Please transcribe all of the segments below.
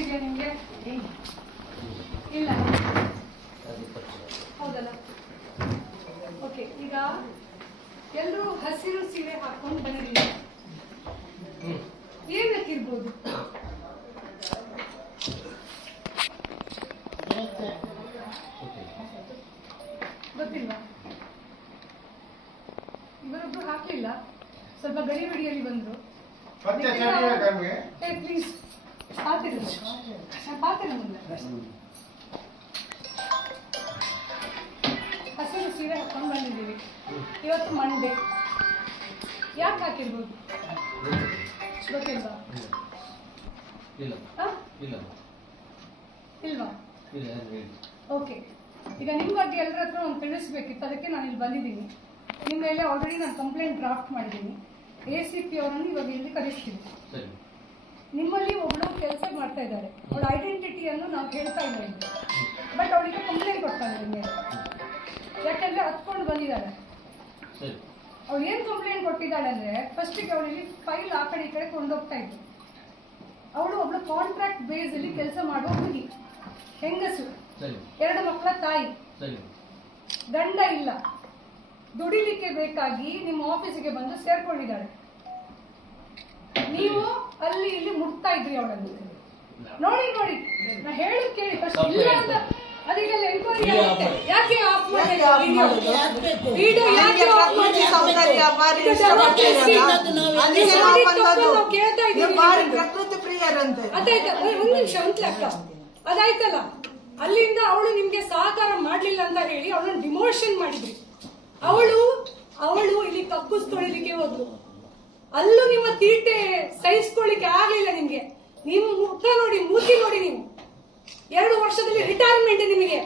ಇದೆಯಾ ನಿಮಗೆ? ಇಲ್ಲ, ಹೌದಲ್ಲ? ಓಕೆ, ಈಗ ಎಲ್ಲರೂ ಹಸಿರು ಸೀರೆ ಹಾಕೊಂಡು ಬಂದಿದ್ದೀವಿ. ಏನಕ್ಕಿರ್ಬೋದು? ಗೊತ್ತಿಲ್ವಾ? ಇವರೊಬ್ರು ಹಾಕ್ಲಿಲ್ಲ, ಸ್ವಲ್ಪ ಗಡಿಬಿಡಿಯಲ್ಲಿ ಬಂದ್ರು. ಪ್ಲೀಸ್ ಪಾತ್ರೆ ಮುಂದೆ ಹಸಿರು ಸೀರೆ ಹಾಕೊಂಡು ಬಂದಿದ್ದೀವಿ. ಇವತ್ತು ಮಂಡೇ. ಯಾಕೆ ಹಾಕಿರ್ಬೋದು? ಗೊತ್ತಿಲ್ವಾ? ಇಲ್ವಾ? ಓಕೆ, ಈಗ ನಿಮ್ಮ ಬಗ್ಗೆ ಎಲ್ಲರ ಹತ್ರ ಒಂದು ತಿಳಿಸ್ಬೇಕಿತ್ತು, ಅದಕ್ಕೆ ನಾನು ಇಲ್ಲಿ ಬಂದಿದ್ದೀನಿ. ನಿಮ್ಮ ಮೇಲೆ ಆಲ್ರೆಡಿ ನಾನು ಕಂಪ್ಲೇಂಟ್ ಡ್ರಾಫ್ಟ್ ಮಾಡಿದ್ದೀನಿ. ACP ಅವರನ್ನು ಇವಾಗ ಇಲ್ಲಿ ಕರೆಸ್ತೀನಿ. ನಿಮ್ಮಲ್ಲಿ ಒಬ್ಳು ಕೆಲಸ ಮಾಡ್ತಾ ಇದ್ದಾರೆ, ಅವಳ ಐಡೆಂಟಿಟಿಯನ್ನು ನಾವು ಹೇಳ್ತಾ ಇಲ್ಲ ಇಲ್ಲಿ, ಬಟ್ ಅವಳಿಗೆ ಕಂಪ್ಲೇಂಟ್ ಕೊಡ್ತಾನೆ ನಿಮ್ಮ ಮೇಲೆ. ಯಾಕಂದ್ರೆ ಹತ್ಕೊಂಡು ಬಂದಿದ್ದಾಳೆ. ಅವಳು ಏನ್ ಕಂಪ್ಲೇಂಟ್ ಕೊಟ್ಟಿದ್ದಾಳೆ ಅಂದ್ರೆ, ಫಸ್ಟಿಗೆ ಅವಳಿಗೆ ಫೈಲ್ ಆ ಕಡೆ ಈ ಕಡೆ ಕೊಂಡೋಗ್ತಾ ಇದ್ಲು. ಅವಳು ಒಬ್ಳು ಕಾಂಟ್ರಾಕ್ಟ್ ಬೇಸ್ ಅಲ್ಲಿ ಕೆಲಸ ಮಾಡುವ ಹುಡುಗಿ, ಹೆಂಗಸು, 2 ಮಕ್ಕಳ ತಾಯಿ, ಗಂಡ ಇಲ್ಲ, ದುಡಿಲಿಕ್ಕೆ ಬೇಕಾಗಿ ನಿಮ್ಮ ಆಫೀಸಿಗೆ ಬಂದು ಸೇರ್ಕೊಂಡಿದ್ದಾಳೆ. ನೀವು ಅಲ್ಲಿ ಇಲ್ಲಿ ಮುಟ್ತಾ ಇದ್ರಿ ಅವಳನ್ನು. ನೋಡಿ ನೋಡಿ, ನಾ ಹೇಳಿ ಕೇಳಿ ಫಸ್ಟ್. ಇಲ್ಲ ಅಂತ ಅದಕ್ಕೆಲ್ಲ ಎಂಕ್ವೈರಿ ಆಗುತ್ತೆ. ಯಾಕೆ ಆಫ್ ಮಾಡಿಲ್ಲ ವಿಡಿಯೋ? ಯಾಕೆ ಆಫ್ ಮಾಡಿಲ್ಲ? ಕೇಳ್ತಾ ಇದ್ದೀವಿ. ಅದಾಯ್ತಾ? ಒಂದು ನಿಮಿಷ ಅಕ್ಕ, ಅದಾಯ್ತಲ್ಲ, ಅಲ್ಲಿಂದ ಅವಳು ನಿಮ್ಗೆ ಸಹಕಾರ ಮಾಡ್ಲಿಲ್ಲ ಅಂತ ಹೇಳಿ ಅವಳನ್ನು ಡಿಮೋಷನ್ ಮಾಡಿದ್ರಿ. ಅವಳು ಇಲ್ಲಿ ಕಬ್ಬು ತೊಳಿಲಿಕ್ಕೆ ಹೋದ್ಲು. ಅಲ್ಲೂ ನಿಮ್ಮ ತೀಟೆ ಸಹಿಸ್ಕೊಳ್ಳಿಕ್ಕೆ ಆಗ್ಲಿಲ್ಲ ನಿಮ್ಗೆ. ನಿಮ್ ಮುಖ ನೋಡಿ, ಮೂತಿ ನೋಡಿ, ನೀವು 2 ವರ್ಷದಲ್ಲಿ ರಿಟೈರ್ಮೆಂಟ್ ನಿಮಗೆ.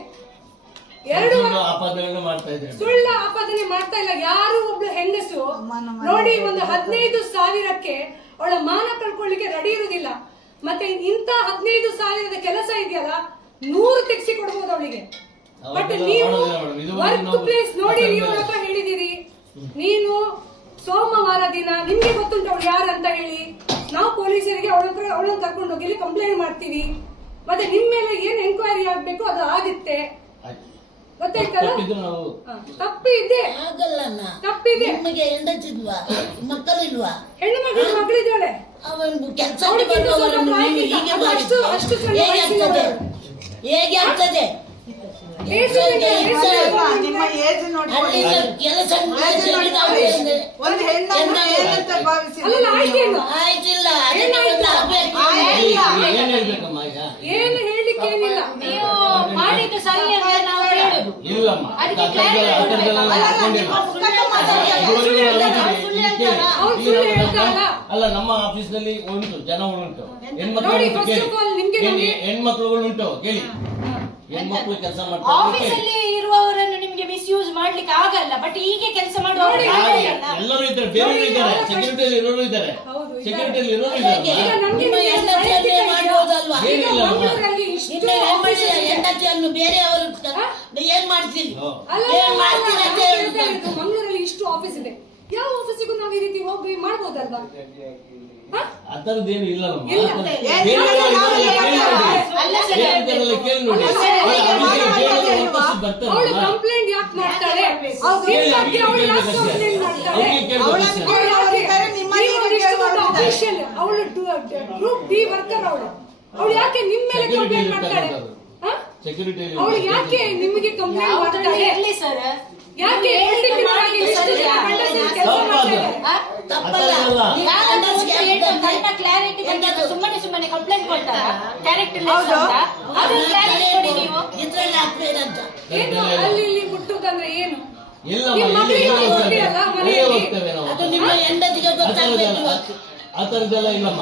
2 ಸುಳ್ಳ ಆಪಾದನೆ ಮಾಡ್ತಾ ಇಲ್ಲ. ಯಾರು ಒಬ್ಳು ಹೆಂಗಸು ನೋಡಿ, ಒಂದು 15,000ಕ್ಕೆ ಅವಳ ಮಾನ ಕಳ್ಕೊಳ್ಳಿಕ್ಕೆ ರೆಡಿ ಇರುವುದಿಲ್ಲ. ಮತ್ತೆ ಇಂತ 15,000ದ ಕೆಲಸ ಇದೆಯಲ್ಲ, 100 ತೆಗ್ಸಿ ಕೊಡ್ಬೋದು ಅವಳಿಗೆ. ಬಟ್ ನೀವು ವರ್ಕ್ ಪ್ಲೇಸ್ ನೋಡಿ, ನೀವು ಹೇಳಿದಿರಿ, ನೀನು ಸೋಮವಾರ ದಿನ ನಿಮ್ಗೆ ಗೊತ್ತುಂಟು ಅವಳು ಯಾರು ಅಂತ ಹೇಳಿ, ನಾವು ಪೊಲೀಸರಿಗೆ ಅವಳನ್ನು ಕರ್ಕೊಂಡು ಹೋಗಿ ಕಂಪ್ಲೇಂಟ್ ಮಾಡ್ತೀವಿ. ಮತ್ತೆ ನಿಮ್ ಮೇಲೆ ಏನ್ ಎಂಕ್ವೈರಿ ಆಗ್ಬೇಕು ಅದು ಆಗುತ್ತೆ. ಗೊತ್ತಾಯ್ತಲ್ಲ? ತಪ್ಪಿದೆ, ತಪ್ಪಿದೆ. ಮಕ್ಕಳಿಲ್ವಾ? ಹೆಣ್ಣು ಮಗಳಿದ್ದಾಳೆ. ಹೇಗೆ ಆಗ್ತದೆ? ನಿಮ್ಮ ಏಜ್ ನೋಡಿ, ಒಂದು ಹೆಣ್ಣು ಏನಂತ ಭಾವಿಸಿ ಆಯ್ತಿಲ್ಲ. ಏನು ಹೇಳಿಕ್ಕೆ ಏನಿಲ್ಲ. ನೀವು ಮಾಡಿದ್ದು ಸರಿ ಅಂತ ನಾವು ಹೇಳುದು. ಅಲ್ಲ, ನಮ್ಮ ಆಫೀಸ್ ನಲ್ಲಿ ಉಂಟು, ಜನಗಳುಂಟು, ಹೆಣ್ಮಕ್ಳುಗಳುಂಟು. ಕೇಳಿ, ಹೆಣ್ಮಕ್ಳು ಕೆಲಸ ಮಾಡ್ತಾರೆ. ಆಫೀಸಲ್ಲಿ ಇರುವವರನ್ನು ನಿಮ್ಗೆ ಮಿಸ್ಯೂಸ್ ಮಾಡ್ಲಿಕ್ಕೆ ಆಗಲ್ಲ. ಬಟ್ ಹೀಗೆ ಕೆಲಸ ಮಾಡುವವರು ಎಲ್ಲರೂ ಇದ್ದಾರೆ, ಬೇರೆ ಇದ್ದಾರೆ, ಸೆಕ್ಯೂರಿಟಿಯಲ್ಲಿ ಇರೋರು ಇದ್ದಾರೆ, ಸೆಕ್ಯೂರಿಟಿಯಲ್ಲಿ ಇರೋರು ಇದ್ದಾರೆ. ಹೆಂಡತಿಯನ್ನು ಬೇರೆಯವರು ಏನ್ ಮಾಡ್ತೀರಿ? ಮಂಗಳೂರಲ್ಲಿ ಇಷ್ಟು ಆಫೀಸ್ ಇದೆ, ಯಾವ ಆಫೀಸಿಗೂ ನಾವು ಈ ರೀತಿ ಹೋಗಿ ಮಾಡ್ಬೋದಲ್ವಾ? ಅದರದ್ದೇನು ಇಲ್ಲ. ಕಂಪ್ಲೇಂಟ್ ಯಾಕೆ ಮಾಡ್ತಾಳೆ? ಅವಳು ಗ್ರೂಪ್ ಡಿ ವರ್ಕರ್, ಅವಳು ಯಾಕೆ ನಿಮ್ಮ ಮೇಲೆ ಕಂಪ್ಲೇಂಟ್ ಮಾಡ್ತಾಳೆ? ಅವಳು ಯಾಕೆ ನಿಮಗೆ ಕಂಪ್ಲೇಂಟ್ ಮಾಡ್ತಾಳೆ? ಯಾಕೆ ಕ್ಲಾರಿಟಿ ಸುಮ್ಮನೆ ಕಂಪ್ಲೇಂಟ್ ಕೊಡ್ತಾರ? ಕ್ಯಾರೆಕ್ಟರ್ ನೀವು ಅಲ್ಲಿ ಇಲ್ಲಿ ಮುಟ್ಟುವುದಂದ್ರೆ ಏನು? ಅದು ನಿಮ್ಮ ಹೆಂಡತಿಗೆ ಗೊತ್ತಾಗಬೇಕು. ಆ ತರದೆಲ್ಲ ಇಲ್ಲಮ್ಮ,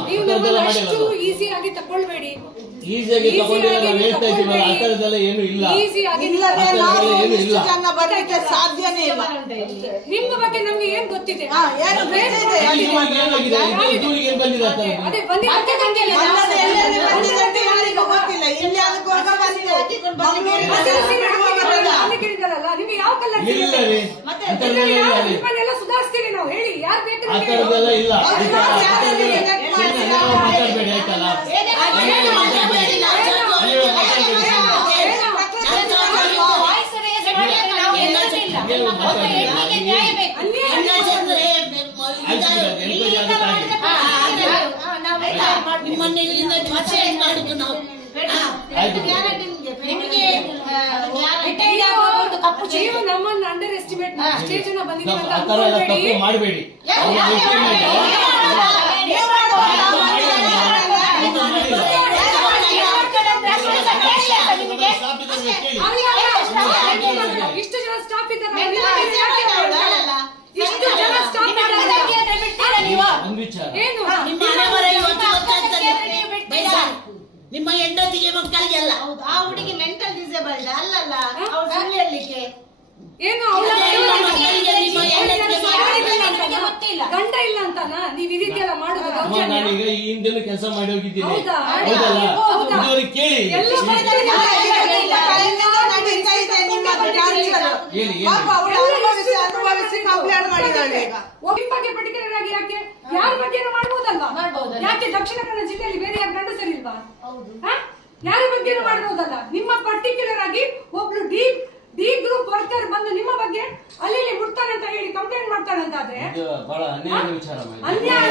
ಈಸಿಯಾಗಿ ತಗೊಳ್ಬೇಡಿ. ಈಸಿಯಾಗಿ ತಗೊಂಡಿಲ್ಲ, ನಾವು ಹೇಳ್ತಾ ಇದ್ದೀವಲ್ಲ, ಆ ತರದೆಲ್ಲ ಏನು ಇಲ್ಲ. ಬರ್ಲಿಕ್ಕೆ ಸಾಧ್ಯನೇ ಇಲ್ಲ. ನಿಮ್ಮ ಬಗ್ಗೆ ನಮ್ಗೆ ಏನ್ ಗೊತ್ತಿದೆ? ಏನಾಗಿದೆ? ದೂರಿಗೆ ಏನ್ ಬಂದಿದೆ? ಅದೇ ಬಂದಿದೆ ಕೇಳಿದಾರಲ್ಲ, ನಿಮ್ಗೆ ಯಾವ ಕಲರ್ ನಿಮ್ಮನ್ನೆಲ್ಲ ಸುಧಾರಿಸ್ತೀವಿ ನಾವು. ಹೇಳಿ, ಯಾರು ಬೇಕು? ಆ ತರದೆಲ್ಲ ಇಲ್ಲ. ಮಾತಾಡ್ಬೇಡಿ ಆಯ್ತಲ್ಲ. ಒಬ್ಬ ಹೆಣ್ಣಿಗೆ ನ್ಯಾಯ ಬೇಕು. ಅನ್ಯಾಯ ಹೆಣ್ಣಾಚೆ ಅಂದ್ರೆ ಇಲ್ಲಿಂದ ಮಾಡಿದ್ರೆ ನಿಮ್ಮನ್ನ ಇಲ್ಲಿಂದ ಡಿಸೈಡ್ ಮಾಡುದು ನಾವು. ನಿಮಗೆ ರಿಟೈರ್ಡ್ ಆಗುವಾಗ ಒಂದು ಕಪ್ಪು ಚೀಲ. ನೀವು ನಮ್ಮನ್ನ ಅಂಡರ್ ಎಸ್ಟಿಮೇಟ್ ಸ್ಟೇಜ್ ಅನ್ನ ಬಂದಿದ್ದೀವಿ ಅಂತ ಆ ತರ ಎಲ್ಲ ಅನ್ಕೊಳ್ಬೇಡಿ. ತಪ್ಪು ಮಾಡಬೇಡಿ. ಇಷ್ಟು ಜನ ಸ್ಟಾಫ್ ಇದ್ದಾರೆ, ಇಷ್ಟು ಜನ ಸ್ಟಾಫ್ ಇದ್ದಾರೆ. ನೀವು ಒಂದು ವಿಚಾರ, ಏನು ನಿಮ್ಮ ಹಣೆಬರ ಇವತ್ತು ಗೊತ್ತಾಗ್ತದೆ. ಬೈಸಾರು. ನಿಮ್ಮ ಹೆಂಡತಿಗೆ ಮಕ್ಕಳಿಗೆಲ್ಲ ಹೌದು, ಆ ಹುಡುಗಿ ಮೆಂಟಲ್ ಡಿಸೇಬಲ್ಡ್ ಅಲ್ಲಲ್ಲ, ಅವ್ಳು ಸುಳ್ಳು ಹೇಳಲಿಕ್ಕೆ. ಏನು ಅವಳ ನಿಮಗೆ ಗೊತ್ತಿಲ್ಲ. ಗಂಡ ಇಲ್ಲ ಅಂತಾನ ನೀವ್ ಈ ರೀತಿ ಎಲ್ಲ ಮಾಡುದು ಅಮ್ಮ, ದೌರ್ಜನ್ಯ? ನಾನೀಗ ಈ ಹಿಂದೆಲ್ಲೂ ಕೆಲಸ ಮಾಡಿ ಹೋಗಿದ್ದೀನಿ. ಹೌದಾ? ಹೌದಲ್ಲ? ಹೌದಾ? ಇದುವರೆಗೆ ಕೇಳಿ. ಎಲ್ಲ ಬರ್ತಾರೆ. ನಡೀತಾ ಇದೆ ನಿಮ್ಮದು ಟಾರ್ಚರ್. ಹೇಳಿ, ಪಾಪ ಹೇಳಿ. ಅವಳು ಅನುಭವಿಸಿ ಕಂಪ್ಲೇಂಟ್ ಮಾಡಿದಾಳೆ ಈಗ. ಒಬ್ಬ ಬಗ್ಗೆ ಪರ್ಟಿಕ್ಯುಲರ್ ಆಗಿ ಯಾಕೆ ಯಾರ ಬಗ್ಗೆ ಮಾಡ್ಬೋದಲ್ವಾ? ಮಾಡ್ಬೋದಲ್ಲ. ಯಾಕೆ ದಕ್ಷಿಣ ಕನ್ನಡ ಜಿಲ್ಲೆಯಲ್ಲಿ ಬೇರೆ ಯಾರು ಗಂಡಸರಿಲ್ವಾ? ಯಾರ ಬಗ್ಗೆ ಮಾಡ್ಬೋದಲ್ಲ? ನಿಮ್ಮ ಪರ್ಟಿಕ್ಯುಲರ್ ಆಗಿ ಒಬ್ಳು ಡಿ ಗ್ರೂಪ್ ವರ್ಕರ್ ಬಂದು ನಿಮ್ಮ ಬಗ್ಗೆ ಅಲ್ಲಿ ಮುಟ್ತಾನೆ ಅಂತ ಹೇಳಿ ಕಂಪ್ಲೇಂಟ್ ಮಾಡ್ತಾನೆ ಅಂತಾದ್ರೆ ಇದು ಬಹಳ ಅನ್ಯಾಯದ ವಿಚಾರ. ಅನ್ಯಾಯ